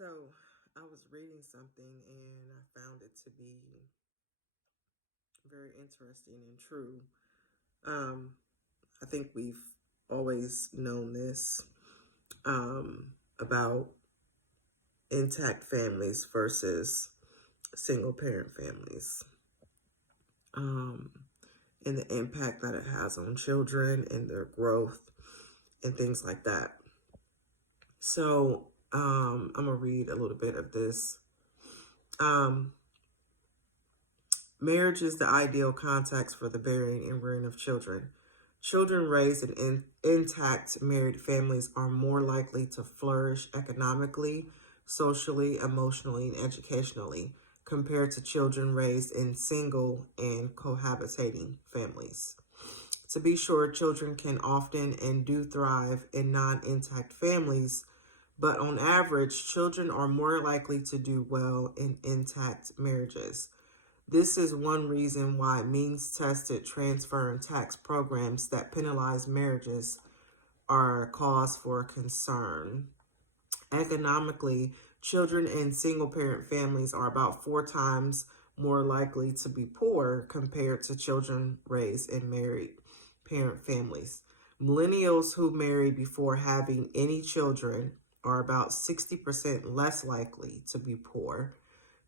So I was reading something and I found it to be very interesting and true. Um, I think we've always known this about intact families versus single parent families, um, and the impact that it has on children and their growth and things like that. So I'm gonna read a little bit of this. Um, Marriage is the ideal context for the bearing and rearing of children. Children raised in intact married families are more likely to flourish economically, socially, emotionally, and educationally compared to children raised in single and cohabitating families. To be sure, children can often and do thrive in non intact families, but on average, children are more likely to do well in intact marriages. This is one reason why means tested transfer and tax programs that penalize marriages are a cause for concern. Economically, children in single parent families are about 4 times more likely to be poor compared to children raised in married parent families. Millennials who marry before having any children are about 60% less likely to be poor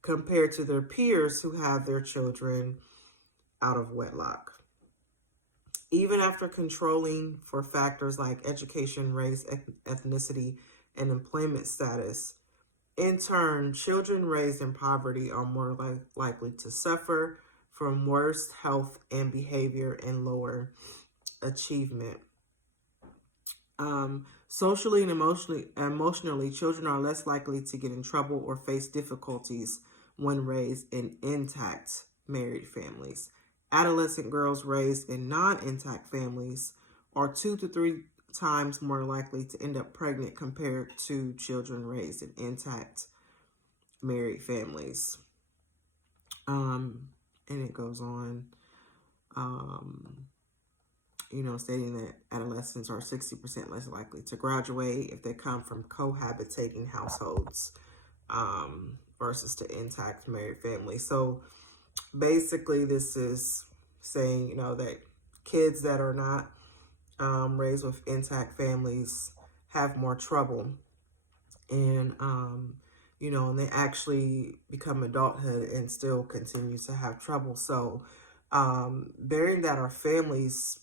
compared to their peers who have their children out of wedlock. Even after controlling for factors like education, race, ethnicity, and employment status, in turn, children raised in poverty are more likely to suffer from worse health and behavior and lower achievement. Socially and emotionally, children are less likely to get in trouble or face difficulties when raised in intact married families. Adolescent girls raised in non-intact families are 2 to 3 times more likely to end up pregnant compared to children raised in intact married families. And it goes on. Um, Stating that adolescents are 60% less likely to graduate if they come from cohabitating households versus to intact married families. So basically, this is saying, that kids that are not raised with intact families have more trouble. And they actually become adulthood and still continue to have trouble. So, bearing that our families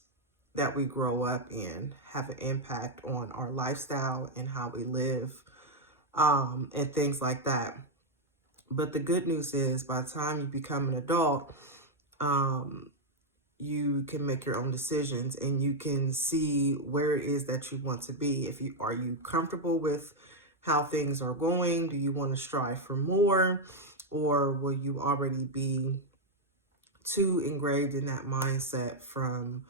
that we grow up in have an impact on our lifestyle and how we live, and things like that. But the good news is, by the time you become an adult, um, you can make your own decisions and you can see where it is that you want to be. If you are you comfortable with how things are going? Do you want to strive for more, or will you already be too engraved in that mindset from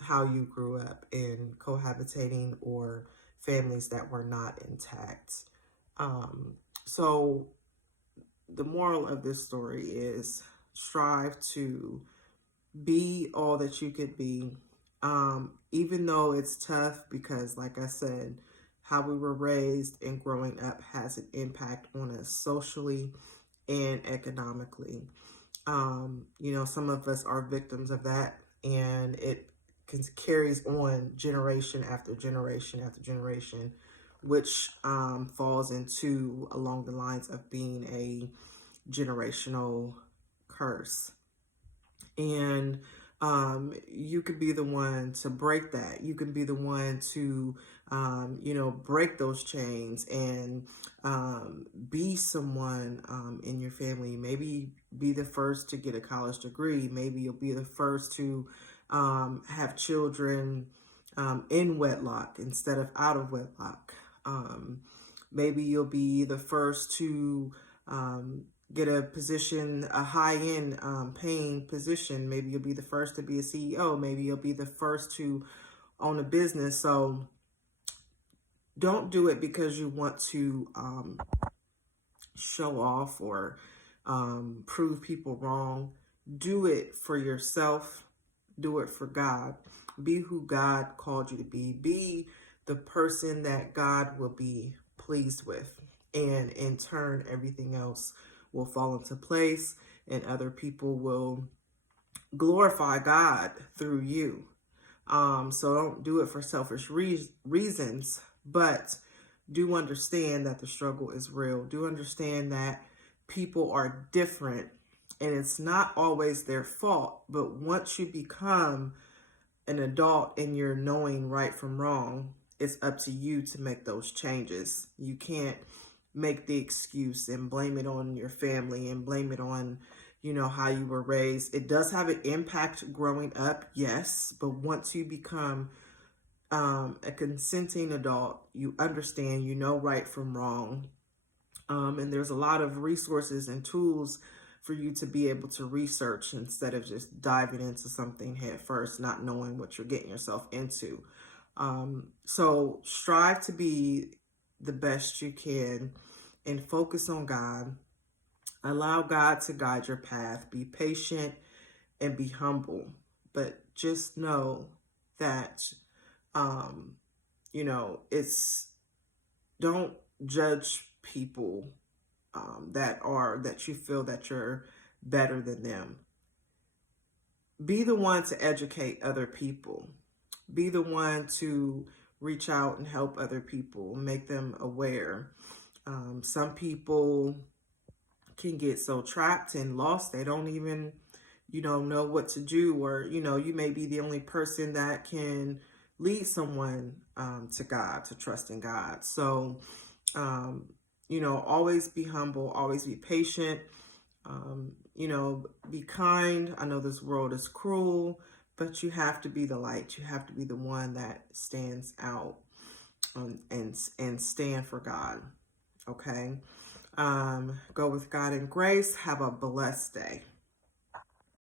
how you grew up in cohabitating or families that were not intact? So the moral of this story is strive to be all that you could be, even though it's tough, because like I said, how we were raised and growing up has an impact on us socially and economically. Some of us are victims of that, and it carries on generation after generation after generation, which falls into along the lines of being a generational curse. And you could be the one to break that. You can be the one to, break those chains and be someone in your family. Maybe be the first to get a college degree. Maybe you'll be the first to have children in wedlock instead of out of wedlock. Maybe you'll be the first to get a position, a high-end paying position. Maybe you'll be the first to be a CEO. Maybe you'll be the first to own a business. So don't do it because you want to show off or prove people wrong. Do it for yourself. Do it for God. Be who God called you to be. Be the person that God will be pleased with. And in turn, everything else will fall into place and other people will glorify God through you. So don't do it for selfish reasons, but do understand that the struggle is real. Do understand that people are different and it's not always their fault. But once you become an adult and you're knowing right from wrong, it's up to you to make those changes. You can't make the excuse and blame it on your family and blame it on, how you were raised. It does have an impact growing up, yes, but once you become a consenting adult, you understand, right from wrong. And there's a lot of resources and tools for you to be able to research instead of just diving into something head first, not knowing what you're getting yourself into. So strive to be the best you can and focus on God. Allow God to guide your path. Be patient and be humble. But just know that, um, it's, don't judge people that you feel that you're better than them. Be the one to educate other people. Be the one to reach out and help other people, make them aware. Some people can get so trapped and lost they don't even know what to do, or you may be the only person that can lead someone to God, to trust in God. So always be humble, always be patient, be kind. I know this world is cruel, but you have to be the light. You have to be the one that stands out and stand for God. Okay. Go with God and grace. Have a blessed day.